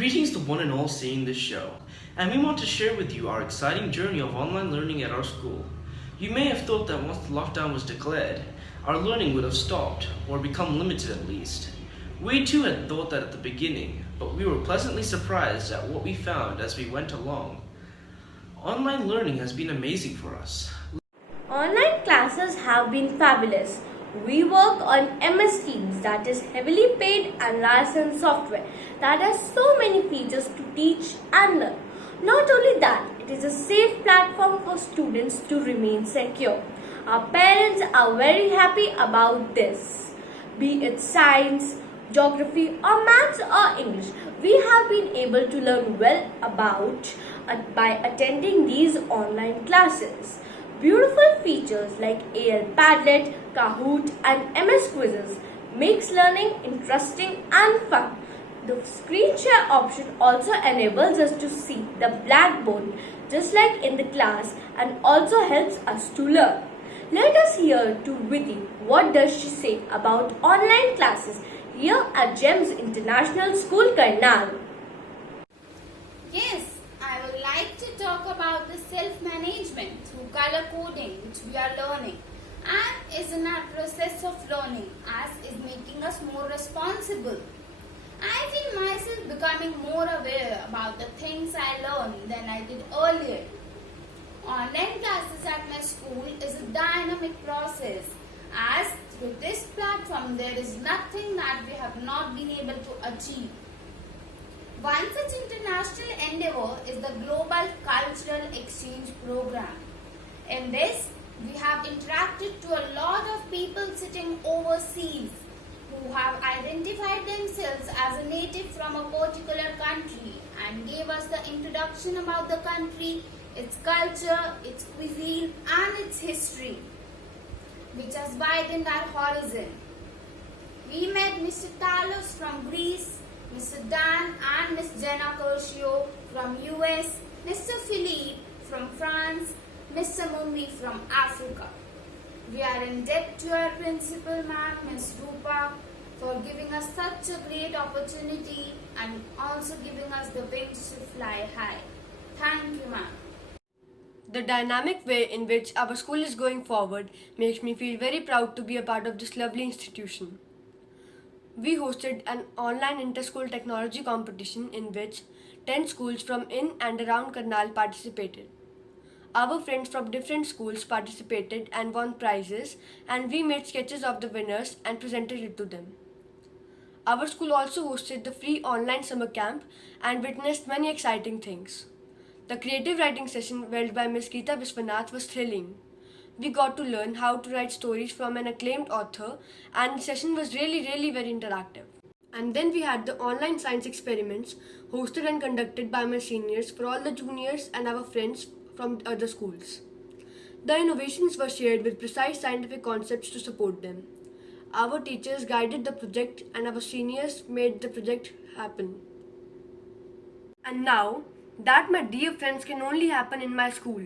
Greetings to one and all seeing this show, and we want to share with you our exciting journey of online learning at our school. You may have thought that once the lockdown was declared, our learning would have stopped, or become limited at least. We too had thought that at the beginning, but we were pleasantly surprised at what we found as we went along. Online learning has been amazing for us. Online classes have been fabulous. We work on MS Teams, that is heavily paid and licensed software that has so many features to teach and learn. Not only that, it is a safe platform for students to remain secure. Our parents are very happy about this. Be it science, geography or maths or English, we have been able to learn well about by attending these online classes. Beautiful features like AL Padlet, Kahoot and MS Quizzes makes learning interesting and fun. The screen share option also enables us to see the blackboard just like in the class and also helps us to learn. Let us hear to Vidhi what does she say about online classes here at GEMS International School, Karnal. Yes, I would like to talk about the self-management through color coding which we are learning and is in our process of learning as is making us more responsible. I feel myself becoming more aware about the things I learned than I did earlier. Online classes at my school is a dynamic process as through this platform there is nothing that we have not been able to achieve. One such international endeavor is the Global Cultural Exchange Program. In this, we have interacted to a lot of people sitting overseas who have identified themselves as a native from a particular country and gave us the introduction about the country, its culture, its cuisine and its history, which has widened our horizon. We met Mr. Talos from Greece, Mr. Dan and Ms. Jenna Curcio from US, Mr. Philippe from France, Mr. Mumbi from Africa. We are in debt to our principal ma'am, Ms. Rupa, for giving us such a great opportunity and also giving us the wings to fly high. Thank you, ma'am. The dynamic way in which our school is going forward makes me feel very proud to be a part of this lovely institution. We hosted an online inter-school technology competition in which 10 schools from in and around Karnal participated. Our friends from different schools participated and won prizes, and we made sketches of the winners and presented it to them. Our school also hosted the free online summer camp and witnessed many exciting things. The creative writing session held by Ms. Geeta Viswanath was thrilling. We got to learn how to write stories from an acclaimed author, and the session was really very interactive. And then we had the online science experiments hosted and conducted by my seniors for all the juniors and our friends from other schools. The innovations were shared with precise scientific concepts to support them. Our teachers guided the project and our seniors made the project happen. And now, that, my dear friends, can only happen in my school,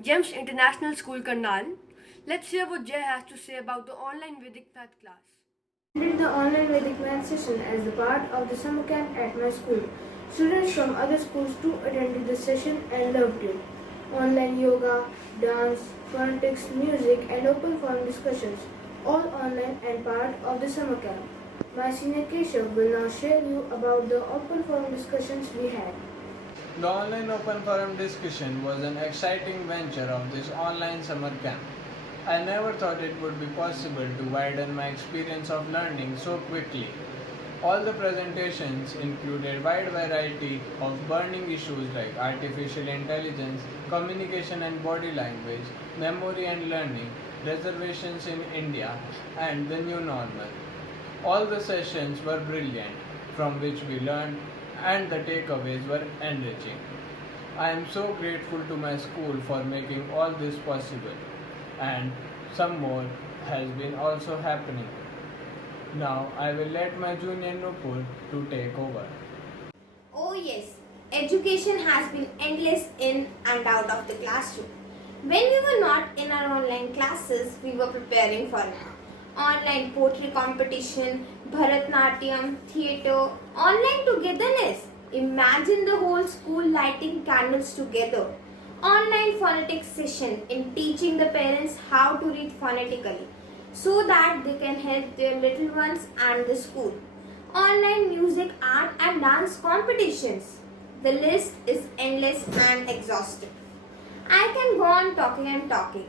GEMS International School, Karnal. Let's hear what Jay has to say about the online Vedic math class. I did the online Vedic math session as a part of the summer camp at my school. Students from other schools too attended the session and loved it. Online yoga, dance, phonetics, music and open forum discussions, all online and part of the summer camp. My senior Keshav will now share you about the open forum discussions we had. The online open forum discussion was an exciting venture of this online summer camp. I never thought it would be possible to widen my experience of learning so quickly. All the presentations included wide variety of burning issues like artificial intelligence, communication and body language, memory and learning, reservations in India, and the new normal. All the sessions were brilliant, from which we learned, and the takeaways were enriching. I am so grateful to my school for making all this possible, and some more has been also happening. Now I will let my junior Nupur to take over. Oh yes, education has been endless in and out of the classroom. When we were not in our online classes, we were preparing for online poetry competition, Bharatnatyam, theatre, online togetherness, Imagine the whole school lighting candles together. Online phonetics session in teaching the parents how to read phonetically so that they can help their little ones and the school. Online music, art and dance competitions. The list is endless and exhaustive. I can go on talking and talking.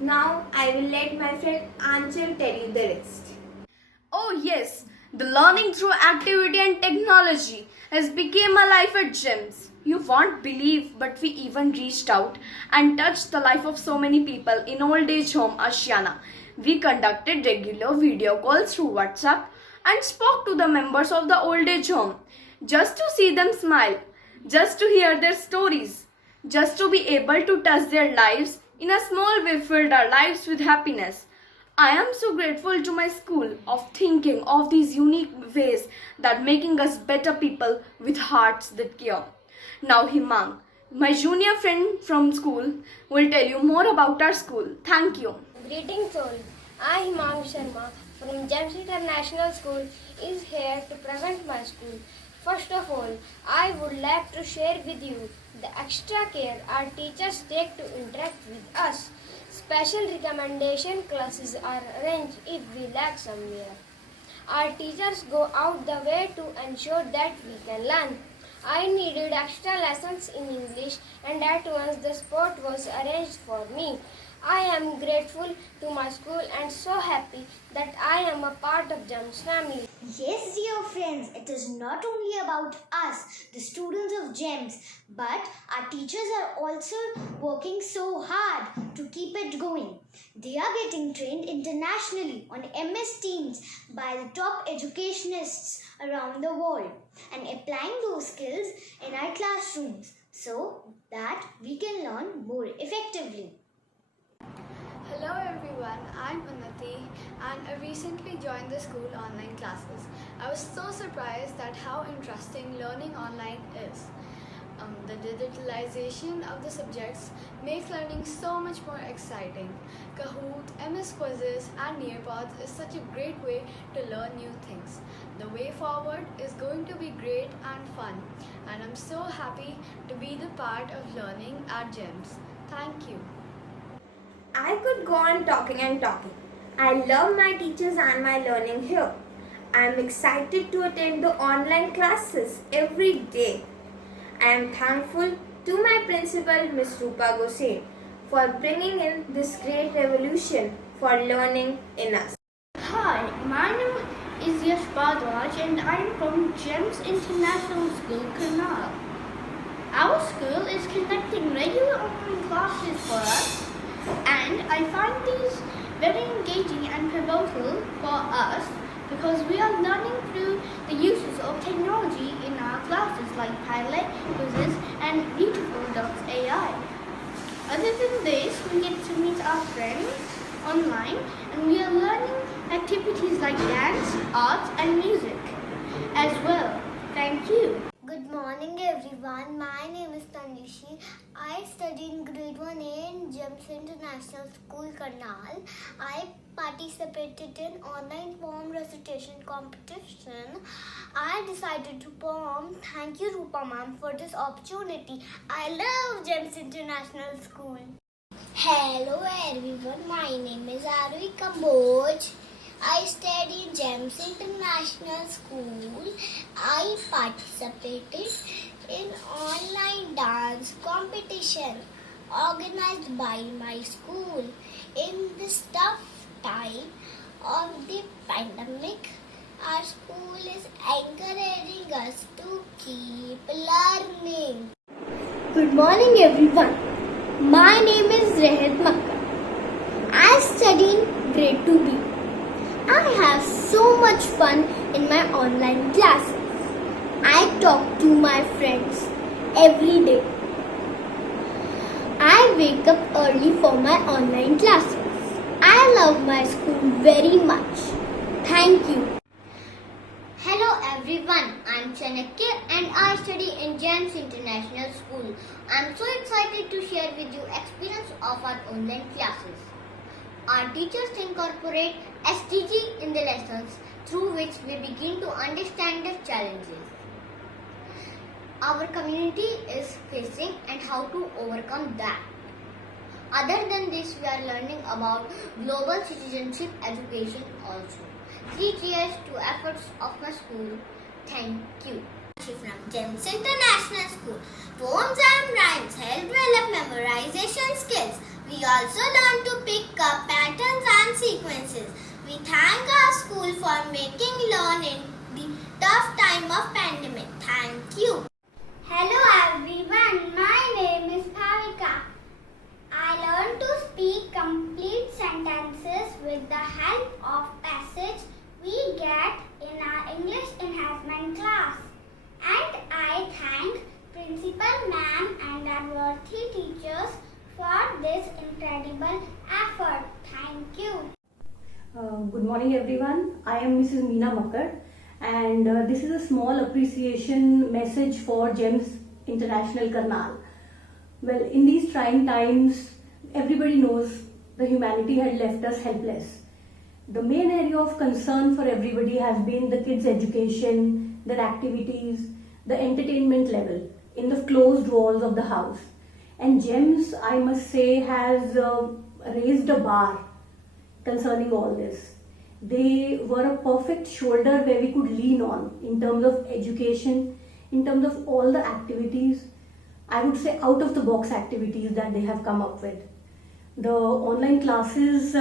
Now I will let my friend Anchal tell you the rest. Oh yes, the learning through activity and technology has become a life at GEMS. You won't believe, but we even reached out and touched the life of so many people in old age home Ashiana. We conducted regular video calls through WhatsApp and spoke to the members of the old age home just to see them smile, just to hear their stories, just to be able to touch their lives in a small way filled our lives with happiness. I am so grateful to my school of thinking of these unique ways that making us better people with hearts that care. Now Himang, my junior friend from school, will tell you more about our school. Thank you. Greetings all. I, Himang Sharma from GEMS International School is here to present my school. First of all, I would like to share with you the extra care our teachers take to interact with us. Special recommendation classes are arranged if we lack somewhere. Our teachers go out the way to ensure that we can learn. I needed extra lessons in English and at once the sport was arranged for me. I am grateful to my school and so happy that I am a part of GEMS family. Yes, dear friends, it is not only about us, the students of GEMS, but our teachers are also working so hard to keep it going. They are getting trained internationally on MS Teams by the top educationists around the world and applying those skills in our classrooms so that we can learn more effectively. Hello everyone, I'm Unnati and I recently joined the school online classes. I was so surprised at how interesting learning online is. The digitalization of the subjects makes learning so much more exciting. Kahoot, MS Quizzes and Nearpods is such a great way to learn new things. The way forward is going to be great and fun and I'm so happy to be the part of learning at GEMS. Thank you. I could go on talking and talking. I love my teachers and my learning here. I am excited to attend the online classes every day. I am thankful to my principal, Miss Rupa Gosain, for bringing in this great revolution for learning in us. Hi, my name is Yash Bhardwaj and I am from GEMS International School, Karnal. Our school is conducting regular online classes for us and I find these very engaging and pivotal for us because we are learning through the uses of technology in our classes like Padlet, quizzes and Beautiful.ai. Other than this, we get to meet our friends online and we are learning activities like dance, art and music as well. Thank you. Good morning everyone, my name is Tanushree. I study in grade 1A in GEMS International School, Karnal. I participated in online poem recitation competition. I decided to poem. Thank you Rupa ma'am for this opportunity. I love GEMS International School. Hello everyone, my name is Arvi Kamboj. I study in GEMS International School. I participated in online dance competition organized by my school. In this tough time of the pandemic, our school is encouraging us to keep learning. Good morning everyone. My name is Rehat Makkar. I study in grade 2B. I have so much fun in my online classes. I talk to my friends every day. I wake up early for my online classes. I love my school very much. Thank you. Hello everyone, I'm Chanakya and I study in GEMS International School. I'm so excited to share with you experience of our online classes. Our teachers incorporate SDG in the lessons through which we begin to understand the challenges. our community is facing and how to overcome that. Other than this, we are learning about global citizenship education also. 3 cheers to efforts of my school. Thank you. From GEMS International School. Poems and rhymes help develop memorization skills. We also learn to pick up patterns and sequences. We thank our school for making learning the tough time of pandemic. Thank you. Hello everyone, my name is Bhavika. I learned to speak complete sentences with the help of passage we get in our English enhancement class. And I thank Principal Ma'am and our worthy teachers for this incredible effort. Thank you. Good morning everyone. I am Mrs. Meena Makkar and this is a small appreciation message for GEMS International Karnal. Well, in these trying times, everybody knows the humanity had left us helpless. The main area of concern for everybody has been the kids' education, their activities, the entertainment level in the closed walls of the house. And GEMS, I must say, has raised a bar concerning all this. They were a perfect shoulder where we could lean on in terms of education, in terms of all the activities, I would say out of the box activities that they have come up with. The online classes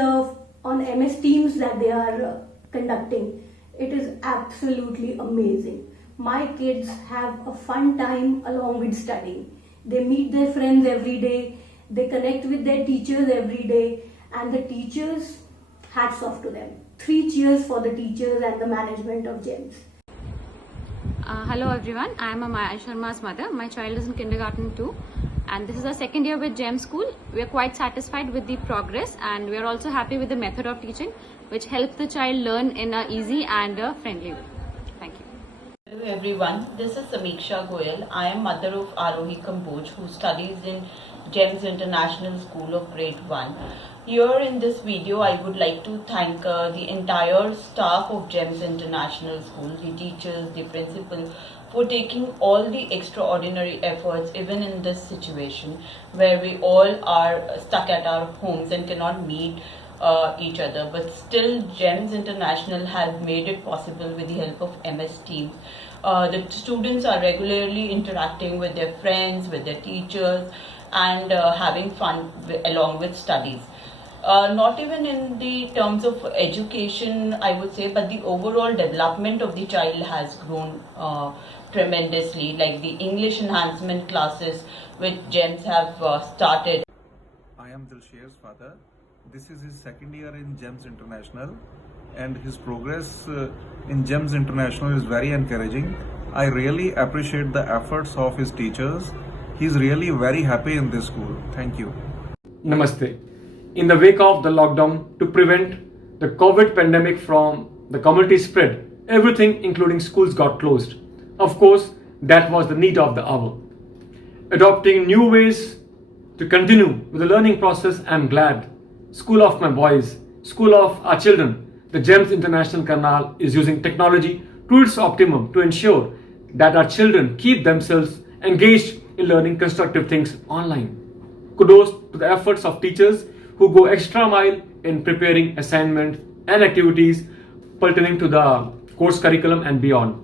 on MS Teams that they are conducting, it is absolutely amazing. My kids have a fun time along with studying. They meet their friends every day, they connect with their teachers every day, and the teachers, hats off to them. 3 cheers for the teachers and the management of GEMS. Hello everyone, I am Maya Sharma's mother. My child is in kindergarten too, and this is our second year with GEMS School. We are quite satisfied with the progress, and we are also happy with the method of teaching, which helps the child learn in an easy and a friendly way. Thank you. Hello everyone, this is Samiksha Goyal. I am mother of Arohi Kamboj, who studies in GEMS International School of Grade 1. Here in this video, I would like to thank the entire staff of GEMS International School, the teachers, the principal, for taking all the extraordinary efforts even in this situation where we all are stuck at our homes and cannot meet each other. But still, GEMS International has made it possible with the help of MS Teams. The students are regularly interacting with their friends, with their teachers, and having fun along with studies. Not even in the terms of education, I would say, but the overall development of the child has grown tremendously. Like the English enhancement classes which GEMS have started. I am Dilsher's father. This is his second year in GEMS International, and his progress in GEMS International is very encouraging. I really appreciate the efforts of his teachers. He's really very happy in this school. Thank you. Namaste. In the wake of the lockdown, to prevent the COVID pandemic from the community spread, everything including schools got closed. Of course, that was the need of the hour. Adopting new ways to continue with the learning process, I'm glad School of my boys, School of our children, the GEMS International Karnal is using technology to its optimum to ensure that our children keep themselves engaged in learning constructive things online. Kudos to the efforts of teachers who go extra mile in preparing assignments and activities pertaining to the course curriculum and beyond.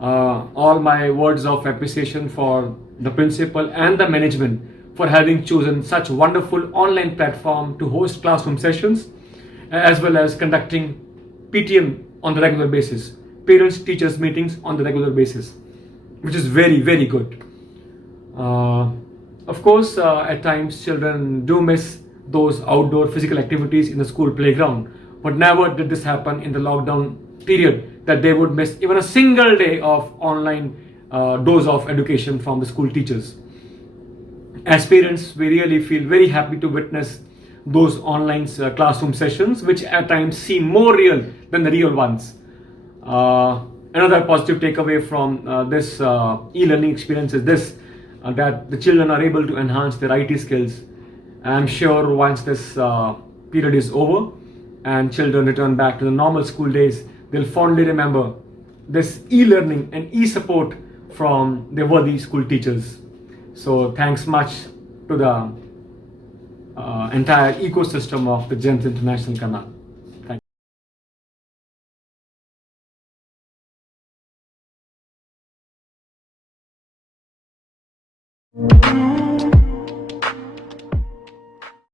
All my words of appreciation for the principal and the management for having chosen such wonderful online platform to host classroom sessions, as well as conducting PTM on the regular basis, parents teachers meetings on the regular basis, which is very, very good. Of course, at times children do miss those outdoor physical activities in the school playground, but never did this happen in the lockdown period that they would miss even a single day of online dose of education from the school teachers. As parents, we really feel very happy to witness those online classroom sessions, which at times seem more real than the real ones. Another positive takeaway from this e-learning experience is this, that the children are able to enhance their IT skills. I'm sure once this period is over and children return back to the normal school days, they'll fondly remember this e-learning and e-support from their worthy school teachers. So thanks much to the entire ecosystem of the GEMS International Karnal. Thank you.